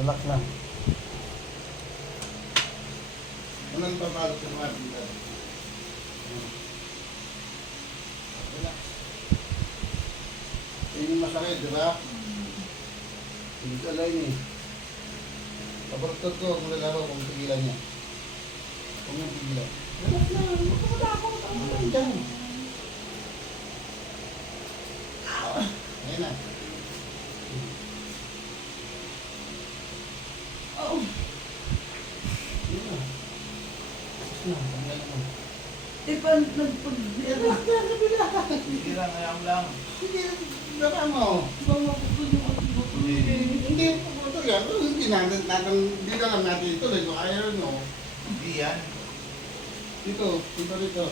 Relax lang. Unang papalot sa mga dito. Relax. Yun yung masakit, di ba? Hindi ka alay niya. Pabortot ko kung lalaro kung tigilan niya. Kung yung tigilan. Relax lang. Magpapadakot. Ang mga dyan. Ayan na. Oh. Ayan na. Relax na. Tanggal mo. Relax na. Kabila. Sige lang, ayam lang. Sige. Baka mo. Hindi po ito yan. Hindi natin lang natin ito. Kung ayaw nyo. Hindi yan. Dito. Dito.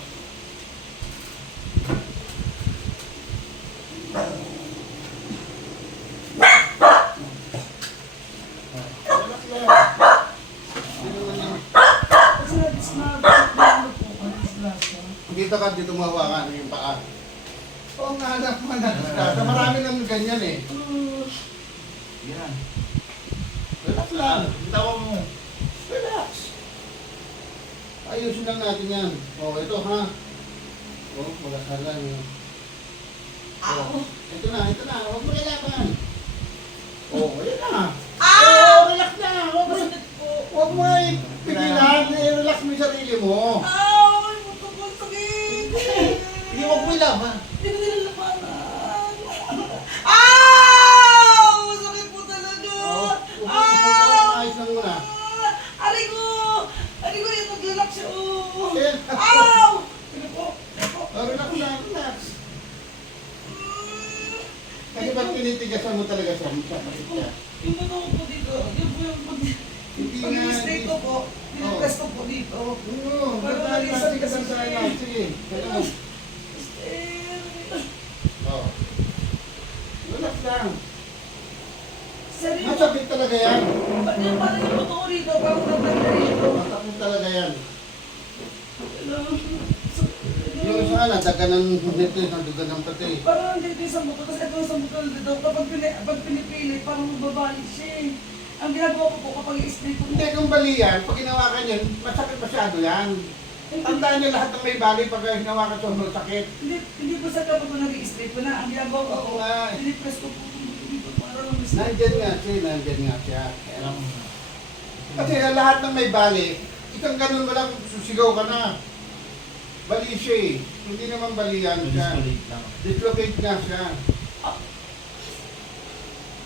Relax lang. Dito lang yan. Dito ka, dito mahawakan yung paa. Oo nga, anak mo na. Marami nang ganyan eh. Yan. Relax lang. Tawa mo. Relax. Ayusin lang natin yan. O, ito ha. O, magasan lang yun. O, ito na. Huwag mo kailangan. O, ayan na. O, relax na. Huwag mo pigilan. Relax mo yung sarili mo. Hindi, huwag mo ilaban. Sakit po talaga! Maayos lang muna. Aray ko! Yan nag-relax siya! Ayan. Ow! O, relax na. Relax. Kasi pag tinitigasan mo talaga siya, masakit siya. Yung ano ko dito, yung po yung Hindi pag nga. i-stay ko po, pinag-press ko po dito. Oo, matay ka sa lang. Sige, ganun. Oo. Relax lang. Seryo? Masakit talaga yan. Parang yung totoo rito, parang nagtanda rito. Masakit talaga yan. Yung isa nga, daganan nito, nadagan ng pati. Parang dito yung sambuto, tapos ito yung sambuto dito. Kapag pinipili, parang magbabalik siya eh. Ang ginagawa ko po kapag i-spray ko. Hindi, kung bali yan, pag hinawakan yan, masakit masyado yan. Tandaan niyo lahat ng may bali pag hinawakan siya, masakit. Hindi po sa kapag nag-i-spray ko na. Ang ginagawa ko po, Oo nga. pinipress ko po dito para lang Nandyan nga siya. Kasi lahat ng may bali, isang ganun mo lang, susigaw ka na. Bali siya eh. Hindi naman bali yan siya. Dislocate nga siya.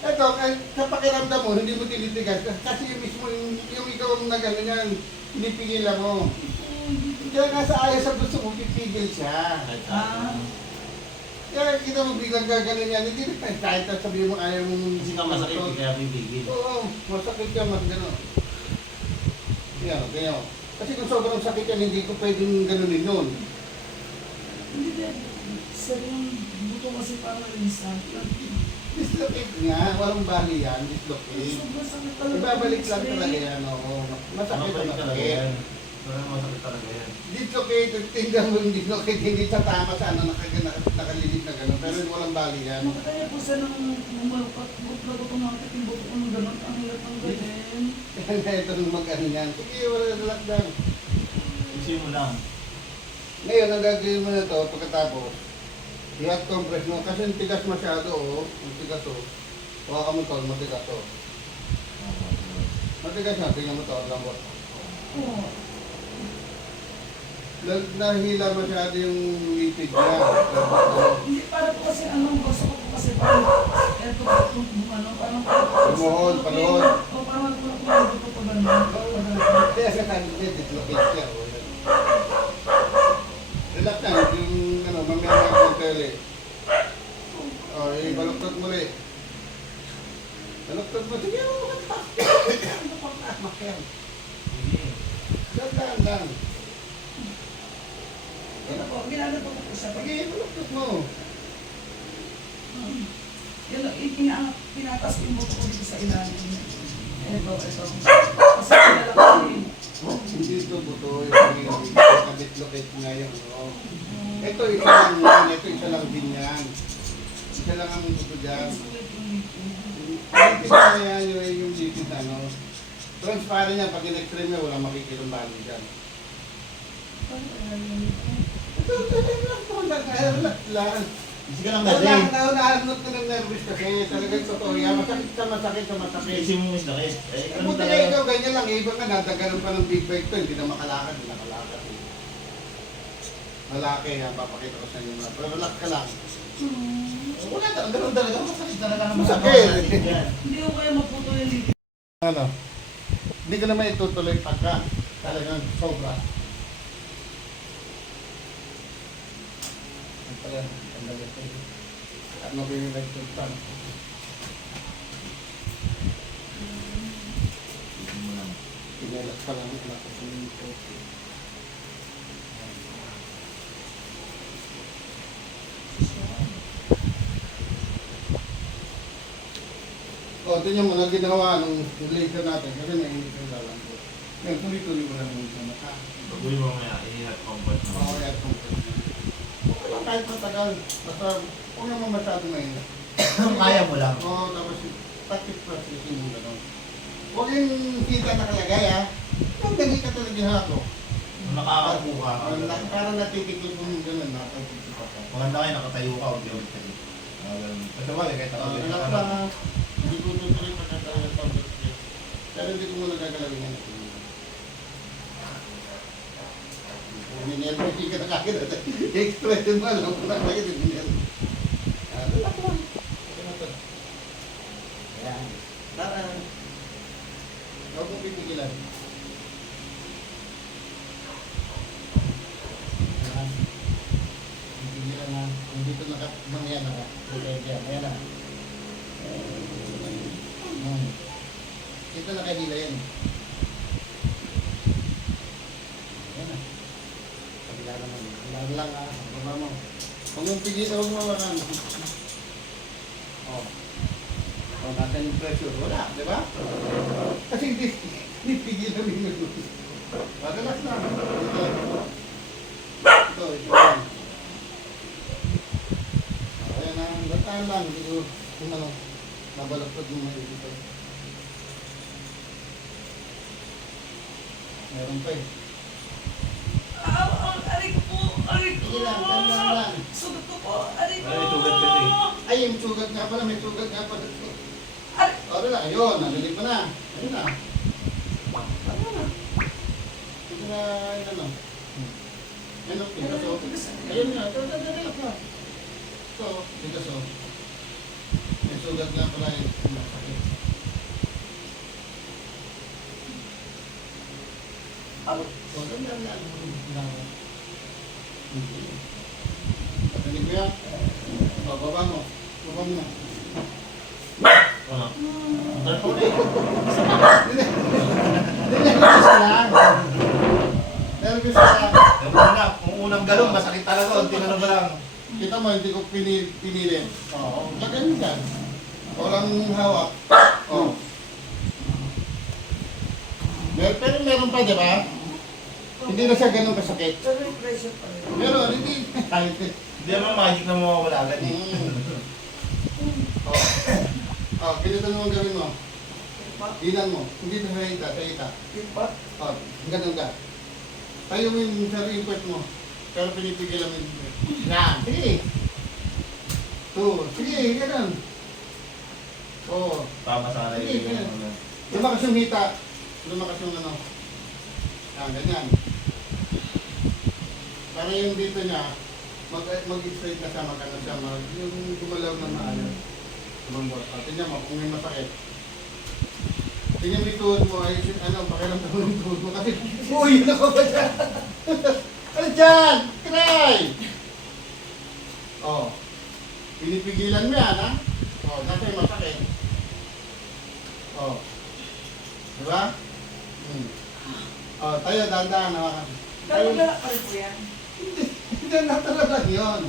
Ito, sa pakiramdam mo, hindi mo tinitigas. Kasi yung mismo, yung ikaw ang nagano niyan, pinipigilan mo. Kaya nga sa ayos sa gusto mo, pipigil siya. Kaya kita mo biglang gaganon yan, hindi na kahit sabihin mo ayaw mong... Kasi ka masakit, hindi kaya pipigil. Oo, masakit ka, mas gano'n. Kaya, kasi kung sobrang sakit yan, hindi ko pwedeng ganunin yun. Hindi din. Sir, yung buto kasi parang instant. Dislocate nga, walang bali yan, dislocate. Sobrang sakit talaga. Ibabalik lang talaga yan, oo. Masakit na Masakit talaga masakit. yan. Masakit talaga yan. Dislocate, tingnan mo yung dislocate, hindi sa tama sa ano, nakalilig na gano'n. Pero walang bali yan. Makataya po siya ng mumalpat. Buto na tumakit yung buto ko ng gano'n. Ang hirap ng ganyan. Kaya ito nung mag-ano yan. Sige, wala relax lang. Isip mo lang. Ngayon, ang gagawin mo na ito, pagkatapos, i-hot compress mo, kasi yung tigas masyado, oh. Yung tigas, oh. Huwag ka mo ito, matigas, oh. Matigas na, tingnan mo ito, ang lambot. Oo. Nahila masyado yung lipid niya. Hindi, para po kasi anong gusto ko po kasi parang eto po, ano, parang Lumuhod, paluhod. O parang ano po pa gano'n. Kaya sa kanila, dislocate siya, oh. Relax na, yung ano, mamaya na yung tele. Oh, baluktot mo rin. Baluktot mo, sige, ano pang asmak yan? Sige. Dandan lang. Ito po, ginagawa ko po siya. Sige, baluktot mo. Yun, pinatas ko yung buto ko dito sa ilalim. Ito. Kasi pinalaki. Hindi ito buto, yung dislocate nga yung ano. Ito isa lang yan, ito isa lang din yan. Isa lang ang buto dyan. Lipid na yan, yung lipid ano. transparent yan. Pag in-extreme niya, walang makikita ang bali dyan. Lang. Kasi ka lang Kasi kasi. naunod ko ng nervous kasi talagang totoo yan. Masakit sa masakit sa masakit. Kasi mo isda kayo. Ano Buti na talaga? ikaw, ganyan lang. Iba ka, nadagalan pa ng big bike to. Hindi na makalakad, hindi nakalakad. Malaki yan, papakita ko sa inyo na. Pero relax ka lang. Wala talaga. Ganun talaga. Masakit talaga ng Masakit. Hindi ko kaya maputo yung liquid. Ano? Hindi ko naman itutuloy pagka talagang sobra. Ang pala, ang lagat ko. Ano ba yung nagtutang? Pinalas pa lang ang anak ko sa mga kopi. O, tingnan mo na ginawa nung laser natin kasi mainit yung lalanggo. Ngayon, tuloy-tuloy mo na naman sa mata. Pag-uwi mo mamaya, i-hot comfort mo. Oo, kaya itong okay lang kahit matagal. Basta, huwag naman masyado mainit. Kaya mo lang. Oo, tapos takip processing yung gano'n. Huwag yung kita nakalagay ha. Yung ganito talaga yung hako. Nakakaupo ka. Parang natitikip mo yung gano'n, nakatitikip ka. Maganda kayo, nakatayo ka, huwag ka. Kasi bagay, kahit ako. Relax lang ha. Hindi ko tutuloy pagkatawa ng pag pero hindi ko muna gagalawin yan. Minelmo, hindi ka nakakita. I-expression mo, alam ko na bakit yung minelmo. Relax lang. Okay na to. Ayan. Tarang. Huwag mong pipigilan. Ayan. Pipigilan na. Kung dito nangyay na. Ayan na. Ito nakahila yan. Ayan na. Kabila naman. Kabila lang ha. Baba mo. Huwag mong pigilan. Huwag mo mawakan. Oh. Oh, natin yung pressure. Wala, di ba? Kasi hindi pigilan yung magalas lang. Ito. Ito lang. Ayan na. Bataan lang. Hindi ko kung ano. Nabalapad mo may dito. Meron pa eh. Aray ko po! Aray ko! Sige lang, lang. Sugat ko po! Aray ko! Ay, sugat kasi. Ay, yung sugat nga pala. May sugat nga pala. Aray! O, na. Ayun, nalilig mo na. Ayun na. Ano na? Ito na, yun ano. Ayun, tigas o. Ayun na, relax na. So, tigas o. May sugat nga pala yung masakit. O, ganda na. Patinig mo yan. O, baba mo. Baba mo na. Ano? Ano po ulit? Hindi, nervous ka lang. Nervous ka lang. Kung unang galon, masakit talaga. Unti na ba lang? Kita mo, hindi ko pinili. Oo, lagyan mo dyan. Walang hawak. Oo. Pero meron pa, di ba? Hindi na siya ganun kasakit. Pero yung pressure pa rin. Meron, hindi. Kahit Hindi naman magic na mawawala agad eh. Oo. Oh, ganito naman gawin mo. Pa? Inan mo. Hindi na sa ita. Ipa? Oh, ganun ka. Tayo mo yung sarili import mo. Pero pinipigilan mo yung yan. Sige. Two. Sige, ganun. Oo. Tama sana Sige, yung ganun. ano. Lumakas yung hita. Lumakas yung ano. Yan, ganyan. Para yung dito niya, mag-straight na siya, mag-ano siya, yung gumalaw na maayos. Tumambot. Tingnan mo kung may masakit. Tingnan mo yung tuhod mo, ayusin, pakiramdam mo yung tuhod mo. Kasi, uy, yun ako ba dyan? Ano dyan? Try! Oh. Pinipigilan mo yan, ha? Oh, kasi masakit. Oh. Diba? Oh, tayo, dahan-dahan, hawakan. Pero wala pa rin po yan. Hindi na talaga yun.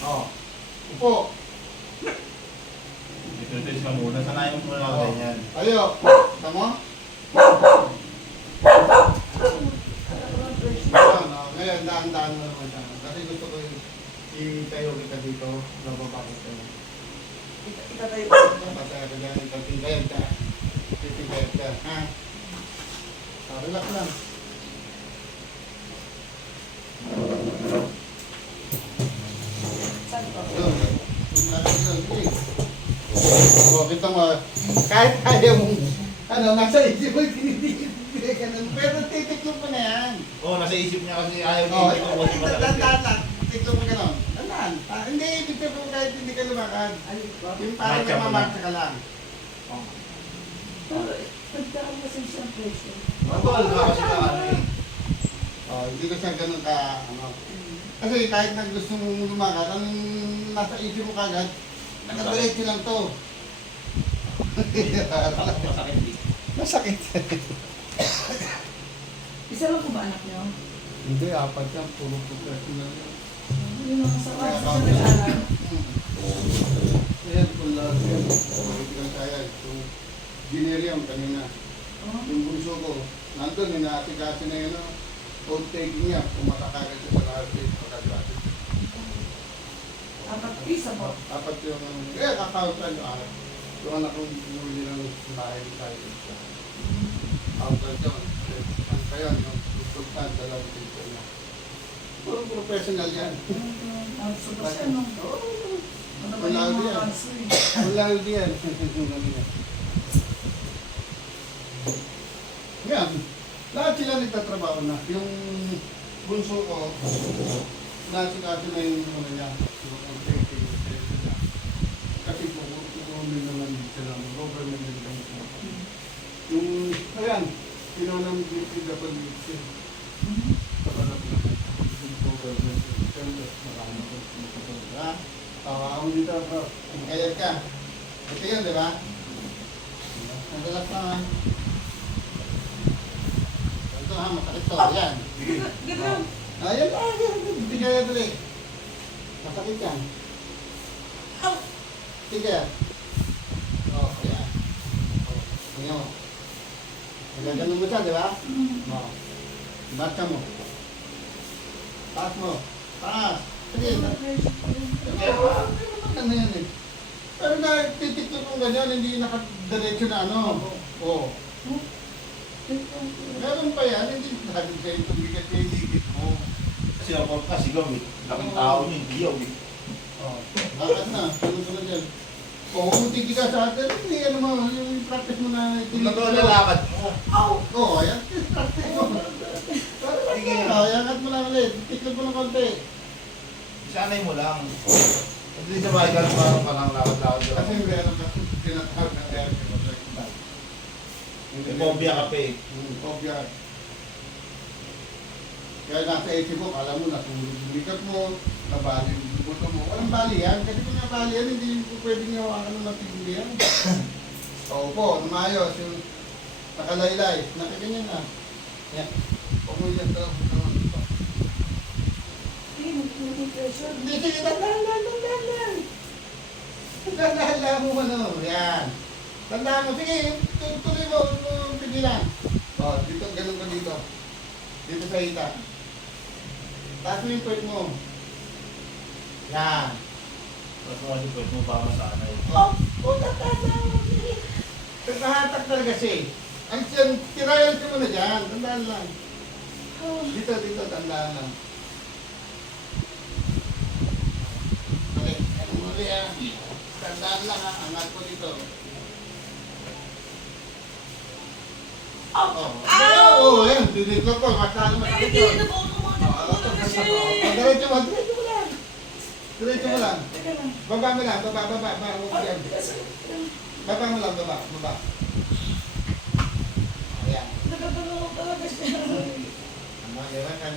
Oh. Upo. Itulis ka muna. Sanayin mo muna ako ganyan. Tayo. Tama? Ngayon, dahan-dahan mo naman siya. Kasi gusto ko yung i-tayo kita dito. Nababa ko tayo. Itatayo ko. Pataya ka dyan, ipagpingayad ka. Pipingayad ka. Ha? Relax lang. Saan ko? Yun. Relax lang. Sige. O, kita mo, kahit kaya mong, nasa isip mo, tinitigil ka nun. Pero titiklop mo na yan. Oo, nasa isip niya kasi ayaw niya Oh, hindi ko kasi masakit. dandan. Tiklop mo gano'n. Dandan. Hindi, ibig sabihin kahit hindi ka lumakad. Ano ba? Yung parang Matcha mo namamatcha ka lang. Pero, nagkaroon kasi siyang pressure. Matol na kasi na ano eh. Hindi ko siya ganun ka, Kasi kahit na gusto mong lumakad, ang nasa isip mo kagad, nakadiretso lang to. Ako masakit eh. Masakit. Isa lang po ba anak niyo? Hindi, apat yan. Puro professional yan. Yung mga sa kasi siya nag-aral. Ayan, kung lahat yan. Political science. Yung ginerium kanina. Oh. Yung bunso ko, nandun, inaasikaso na yun. Code taking niya, kung makakagat siya sa lahat pagka-graduate. Apat isa po. Apat yung, kakautan yung anak. Yung anak kong pinuli ng bahay ni tayo. Outside yun. Ano pa yun, yung sultan, dalawang dito na. Puro professional yan. Ang super siya, no? Oo. Ano ba yung mga cancer? Wala yan. Yan. Lahat sila nagtatrabaho na. Yung bunso ko, nasikaso na yung ano niya. Yung taking niya. Kasi pumunod naman sila ng government din kami. Yung, ayan, pinanang DPWC. Pakalap na. Yung government. Siyempre, marami ko. Ha? Ako dito, bro. Kayat ka. Ito yun, di ba? Naglalak na ha. Ito ha, masakit to. Ayan. Ganun. Ayan na, ayan. Hindi kaya tuloy. Masakit yan. Sige. Oh, ayan. Oh, tingnan mo. Nagaganon mo siya, di ba? Oo. Marcha mo. Taas mo. Taas. Sige. Ano yan eh. Pero na titiklo kong ganyan, hindi nakadiretso na ano. Oo. Meron pa yan, hindi sabi sa'yo itong bigat na higit mo. Kasi ako kasi gawin. Laking tao niya, hindi yaw eh. Oo. Lakad na, sunod-sunod yan. Oo, kung titika sa atin, hindi ano mo, yung practice mo na Nagawa na lakad mo. Oo, ayan, practice mo. Sige. Oo, ayangat mo lang ulit, tiklop mo ng konti. Isanay mo lang. At least sa bahay ka lang parang lakad-lakad ka Kasi lang. meron ka tinatawag ng air. May phobia ka pa eh. Phobia. Kaya nasa isip ko, alam mo, natulog yung bigat mo, nabali yung buto mo. Walang bali yan. Kasi kung nabali yan, hindi ko pwedeng hawakan ng matindi yan. Oo po, namayos. Yung nakalaylay, nakaganyan na. Yan. Huwag mo yan daw. Hindi pressure. Hindi, sige, dandahan. Dandahan mo ano. Yan. Dandahan mo. Sige, tuloy mo. Pigilan. O, dito, ganun ka dito. Dito sa hita. Taas mo yung puwet mo. Yan. Tapos mo kasi pwede mo para masanay. Oh, puta ka na. Nakahatak talaga siya eh. Ang tirayan ka muna dyan. Dandahan lang. Dito, dandahan lang. Okay, ano muli ah. Dandahan lang ha. Angat ko dito. Oo, yan. Diniklop ko. Masalo masakit Hindi, yun. nabuto na siya eh. Diretso mo lang. Diretso mo lang. Teka lang. Baba mo lang. Baba. Huwag yan. Baba mo lang. Baba. Ayan. Nagkakaroon talaga siya. Kan.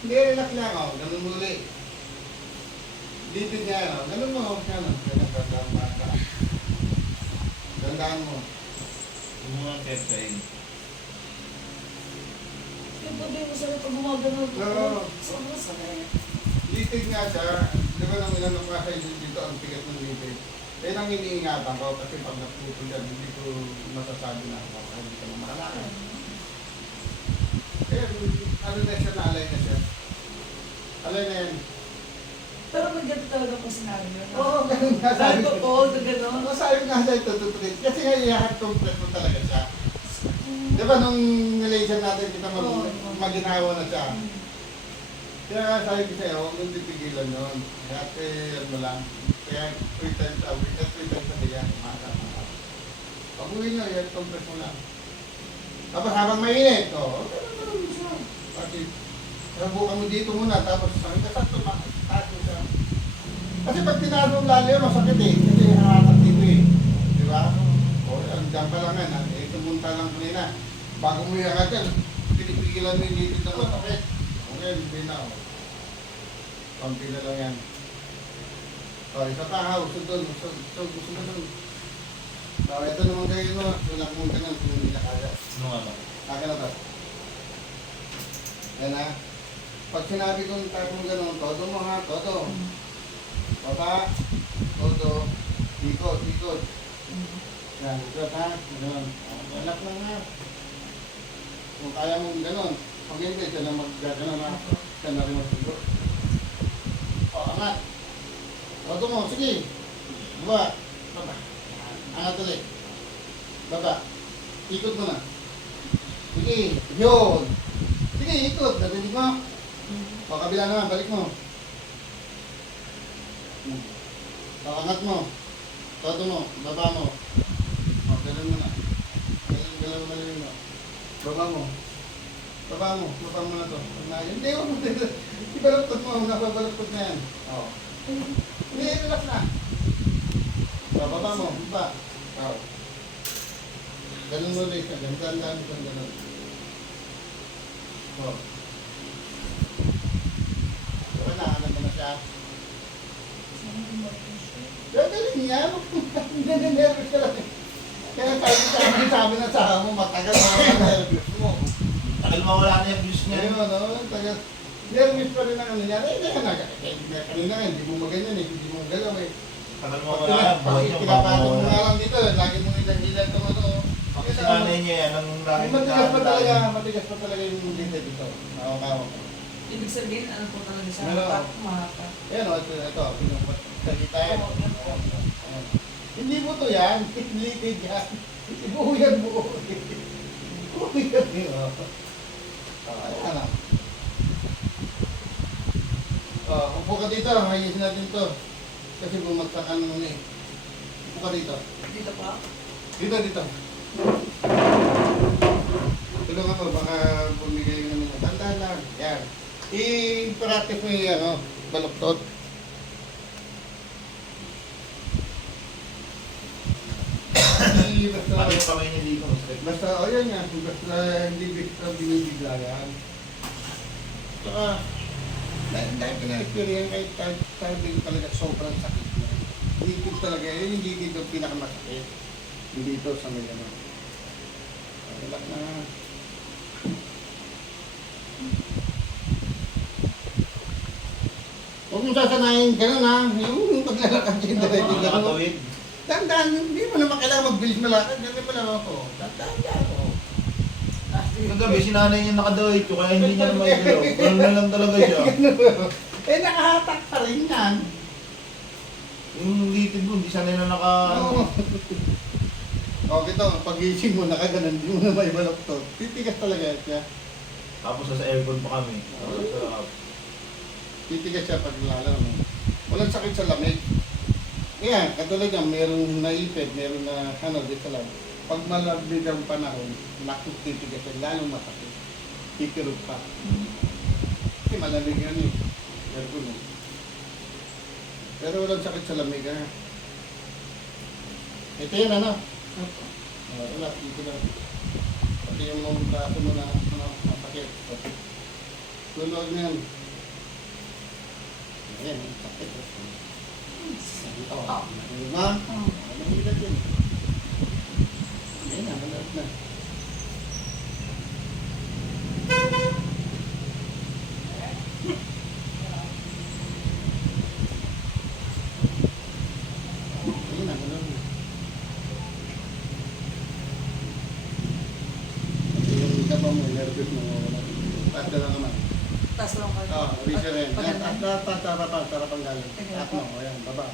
Hindi, relax lang. Oh. Ganun muli. Dito niya. Oh. Ganun mo. Ganun. Gandaan mo. Yung mga peptide. Yung pwede mo sa pag gumagano ko. Oo. Sobrang sakit. Litig nga siya. Di ba nang ilan ng klase dito ang tigat ng litig? Yan ang iniingatan ko kasi pag naputol yan, hindi ko masasabi na ako hindi ka makalakad. Kaya ano na siya, naalay na siya. Alay na yan. Pero may ganito talaga po sinabi niyo. Oo, ganun nga sabi Sabi ko ko. po, na gano'n. Sabi nga sa ito, tutulid. Kasi nga iyahat complete mo talaga siya. Di ba nung nilation natin kita Oo. maginawa na siya? Kaya sabi ko sa'yo, huwag mong tipigilan yun. Kaya ano lang. Kaya 3 times a week, 3 times a day yan. Umaga. Pag uwi nyo, yan, compress mo lang. Tapos habang mainit, ganun mo siya. Kasi, bukan mo dito muna, tapos sabi ka, sakto, taas mo siya. Kasi pag tinaas mo lalim, masakit eh. Kasi harapan dito eh. Di ba? O, dyan pa lang yan. Tumunta lang kanina. Bago mo yung agad, pinipigilan mo yung dito na masakit. Okay, hindi na o. Konti na lang yan. O, isa pa ha, usod doon, usod na doon. So, ito naman kayo no, tulak mo ka na kung hindi na kaya. Nung ano? Kaka na ba? Yan ha. Pag sinabi kong tayo mo gano'n, todo mo ha, todo. Baba, todo, ikot, ikot. Yan, ikot ha, gano'n. Anak lang ha. Kung kaya mong gano'n, pag hindi, siya na mag-gano'n ha. Siya na rin magsigo. O, angat. Todo mo, sige. Baba. Baba. Angat ulit. Baba. Ikot mo na. Sige. Yun. Sige, ikot. Narinig mo. O, kabila naman. Balik mo. O, angat mo. Todo mo. Baba mo. O, ganun mo na. Ganun mo na. Baba mo. Baba mo. Baba mo na to. Hindi mo. Ibalapot mo. Nababalapot na yan. O. Hindi, relax na. Baba mo. Baba. O. Ganun mo ulit. Ganun lang. Ganun. O. Diba na? Alam mo na siya. Gagaling yan. Nag-nervous ka lang. Kaya sabi na sa mo, matagal na nervous mo. Tagal mawala na yung views niya. Ngayon, ano, tagal. Nervous pa rin ang ano niya. Kanina nga, hindi mo maganyan eh. Hindi mo galaw eh. Tagal mawala yan. Buhay niyo. Pinapatong mo nga lang dito. Lagi mo ilan itong ano. Kasi nanay niya yan. Ang lagi Matigas pa talaga yung dito dito. Nakakawa ko. Ibig sabihin, ano po talaga siya? Pero- Mahata. Ayan o, ito. Salita yan. Ayan. Hindi mo to yan. Litid yan. Buo yan, buo. Buo yan. Ayan o. Upo ka dito. Hayes natin to. Kasi bumagsak ka naman eh. Upo ka dito. Dito pa? Dito. Tulungan mo, baka bumigay yung naman. Tandaan lang. Yan. I-practice mo yung ano, baloktot. Paano yung kamay niya dito? Basta, o yan nga, basta hindi basta binibigla yan. Saka, dahil ko na-experience kahit sabi ko talaga sobrang sakit na. Dito talaga, yun yung dito yung pinakamasakit. Hindi ito sa may gano'n. Relax na. Huwag mong sasanayin gano'n ha, yung paglalakad yung diretso gano'n. Nakatawid. Tandaan, hindi mo naman kailangan mag-build malakad. Ganun mo lang ako. Tandaan ako. Kagabi, si nanay niya nakadawit ko, kaya hindi niya na maigalaw. Ganun na lang talaga siya. Nakahatak pa rin yan. Yung litid mo, hindi sanay na naka... Oo. Okay to, pag-ising mo, nakaganan, hindi mo na may balok to. Titigas talaga siya. Tapos sa aircon pa kami. Titigas siya pag lalaw mo. Walang sakit sa lamig. Kaya, katulad yan, merong naipid, meron na dito lang. Pag malabig ang panahon, nakutitigas yan, lalong masakit. Titirog pa. Kasi malamig yan eh. Aircon eh. Pero walang sakit sa lamig ha. Ito yan ano? Wala, dito lang. Pati yung mga braso mo na masakit. Tulog na yan. Ayan, sakit. Ito, diba? Mahirap yun. Ayan na, malap na. Ayan na, malap na. Yung kaba mo, nervous mo, taas ka lang naman. Taas lang kayo. Oo, reason rin. Paganda. Tara pang galing. Taas mo, ayan, baba.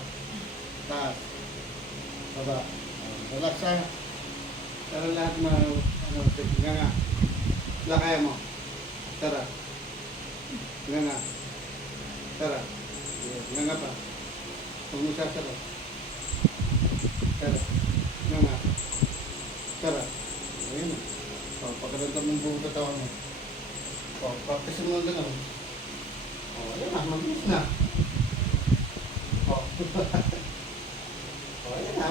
Taas. Baba. Relax ha. Para lahat na, ano, sige nga. Lakaya mo. Tara. Nga. Tara. Nga pa. Huwag mo sasara. Tara. Nga. Tara. Ayun na. O, pagkaranta mong buong katawan mo. O, practice mo lang gano'n. O, ayun na. Mabilis na. O. O, ayun na.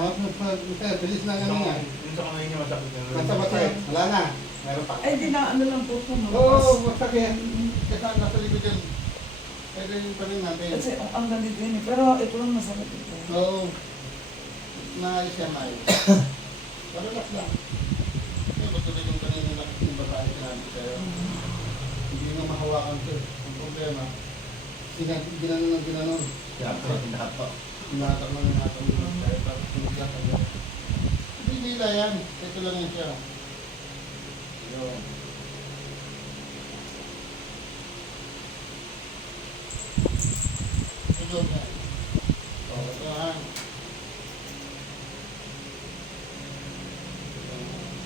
Bilis na gano'n nga. Yung sa kamay niya masakit na. Basta masakit. Wala na. Meron pa. Ay, di na ano lang po ito. Oo, masakit. Kasi nasa likod yan. Pwede yun pa rin natin. Kasi ang ganito yun eh. Pero ito lang masakit ito. Oo. Maayos yan, maayos. Relax lang. Kaya ba tuloy yung kanina nakit yung babae sinabi sa'yo? Hindi nga mahawakan ko. Ang problema, ginanon ng ginanon. Kaya ako, tinato. Hinatak mo hinatak mo. Kahit tapos sinigla ka yun. Hindi nila yan. Ito lang yan siya. Yun. Ito nga. O, ito ha.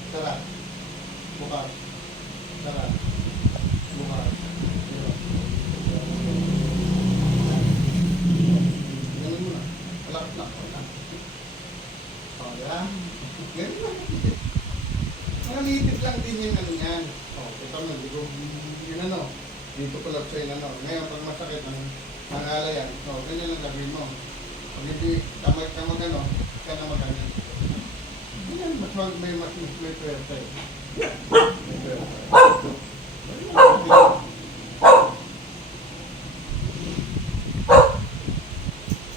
Tara. Bukas. Tara. Bukas. Ganun mo na. Malapit na. O, yan. Ganun na. Mga litid lang din yung ano yan. O, ito mo. Yun ano. Dito pala sa yun ano. Ngayon, pag masakit ang ala yan. O, ganyan lang gawin mo. Pag hindi ka mag-ano, ka na mag-ano. Yan, may pwerte. May pwerte.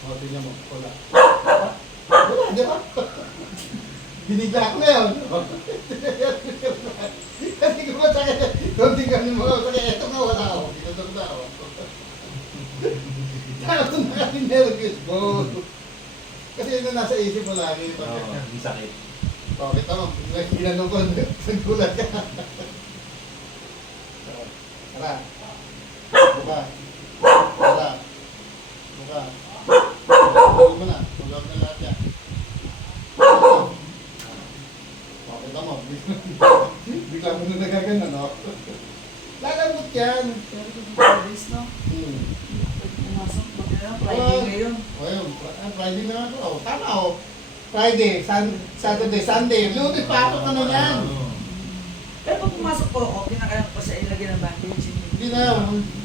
O, tingnan mo. Wala. Wala, di ba? Binigla ko na yun. Kasi ko masakit. Kunti ka mo. Kaya ito nga wala ako. Ito na ako. Takot na kasi nervous ko. Kasi yun ang nasa isip mo lagi. Oo, hindi sakit. O, kita mo. Ginanong ko. Nagkulat ka. Tara. Buka. Tara. Buka. Huwag mo na. Huwag na lahat yan. O, kita mo. Bigla mo na nagagano, no? Lalambot yan. Pero ito po, days no? Pumasok ba kaya? Friday ngayon. O yun, Friday na ako. O, tama o. Friday, Saturday, Sunday. Lunes pa ako ano yan. Pero pag pumasok po ako, kinakailangan ko pa siya ilagay ng bandage. Hindi na,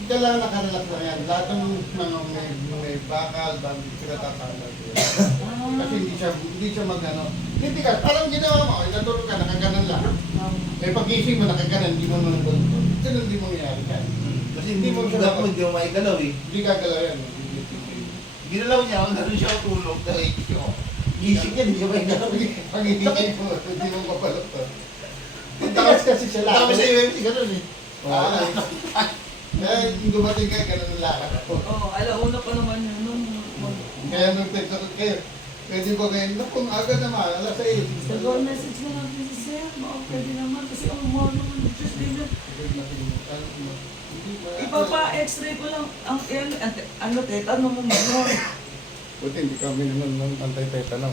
kailangan nakarelax na yan. Lahat ng mga may bakal, bandit, sila tatanggal. Kasi hindi siya mag-ano. Hindi ka, parang ginawa mo, natulog ka, nakaganan lang. Eh pag-gising mo, nakaganan, hindi mo naman bulto. Ganun hindi mo nangyari yan. Kasi hindi mo siya dapat, hindi mo maigalaw eh. Hindi gagalaw yan. Ginalaw niya, naroon siya ako tulog. Gising yan, hindi siya maigalaw eh. Pag-iisip mo, hindi mo papalot to. Takas kasi siya lang. Tapos sa UFC, ganun eh. Kaya yung dumating ka, ganun ang lakad ako. Oo, alauna pa naman yun. Nung Kaya nung text ako kayo, pwede ko kayo, kung agad naman, alas 6. nag-message na lang din si Sir. Pwede naman kasi ang mahal naman ng Tuesday na. Ipapa-x-ray ko lang ang ano, teta, ano mo mo. Buti hindi kami naman ng antay-teta lang.